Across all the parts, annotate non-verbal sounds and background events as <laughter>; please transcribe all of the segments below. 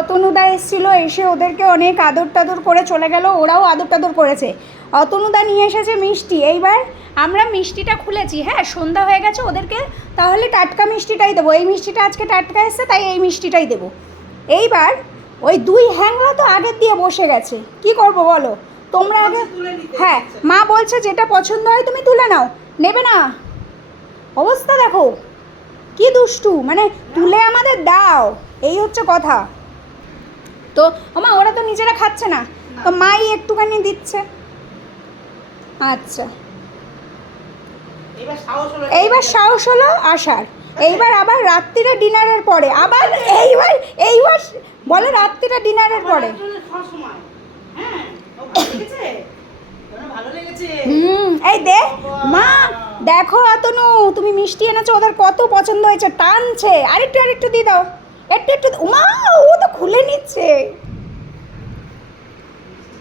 অতনুদা এসেছিল এসে ওদেরকে অনেক আদর টাদর করে চলে গেল ওরাও আদর টাদর করেছে। অতনুদা নিয়ে এসেছে মিষ্টি। এইবার আমরা মিষ্টিটা খুলেছি হ্যাঁ? সন্ধ্যা হয়ে গেছে ওদেরকে তাহলে টাটকা মিষ্টিটাই দেবো। এই মিষ্টিটা আজকে টাটকা এসছে তাই এই মিষ্টিটাই দেবো। এইবার ওই দুই হ্যাংলা তো আগের দিয়ে বসে গেছে। কি করব বলো? তোমরা আগে হ্যাঁ মা বলছে যেটা পছন্দ হয় তুমি তুলে নাও। নেবে না? অবস্থা দেখো। কি দুষ্টু মানে তুলে আমাদের দাও। এই হচ্ছে কথা। তো আমা ওরা তো নিজেরা খাচ্ছে না। তো মাই একটুখানি দিচ্ছে। আচ্ছা। এইবার সাহস হলো আসার। এইবার আবার রাত্রিরে ডিনারের পরে। আবার এইবার এইবার বলে রাত্রিরে ডিনারের পরে। হ্যাঁ হুম এই দে। মা দেখো আতনু তুমি মিষ্টি এনেছো ওদের কত পছন্দ হয়েছে টানছে। আরেকটু আরেকটু দিয়ে দাও। একটু একটু উমা ও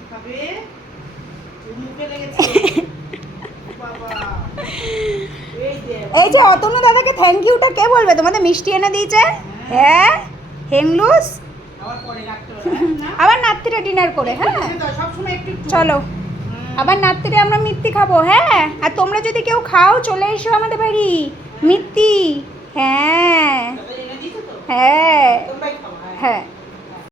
খাবে? মুখে লেগেছে। <laughs> বাবা। এই যে অতনু দাদাকে থ্যাংক ইউটা কে বলবে? তোমাদের মিষ্টি এনে দিয়েছে? হ্যাঁ। হেংলুস? আবার হ্যাঁ? না <laughs> আবার রাত্রিরে ডিনার করে হ্যাঁ? চলো। আবার রাত্রিরে আমরা মিত্তি খাব হ্যাঁ? আর তোমরা যদি কেউ খাও চলে এসো আমাদের বাড়ি। মিত্তি। হ্যাঁ। তাহলে এনে দিয়েছ তো? হ্যাঁ। হ্যাঁ। হ্যাঁ।